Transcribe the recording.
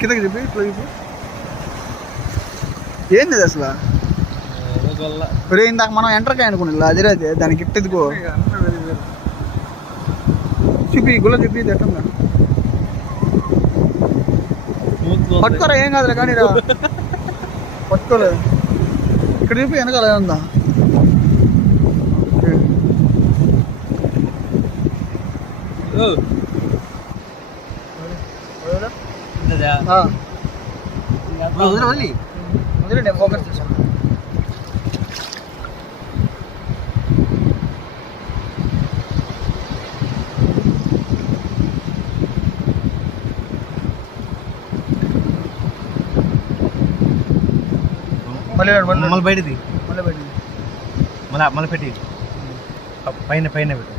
కిందకి చెప్పి ఇట్లా చెప్పి ఏంది అది అసలు ఒరే ఇందాక మనం ఎంటర్కాయ అనుకున్నా అదే అదే దానికి ఇట్టెదుకో చూపి గుల్ల చూపి ఎట్టంగా పట్టుకోరా ఏం కాదులే కానీ పట్టుకోలేదు ఇక్కడ చూపి వెనకాల ఉందా వదిలే ఫోకస్ చేసాను మళ్ళీ బయటది మళ్ళీ పెట్టి పైన పెట్టు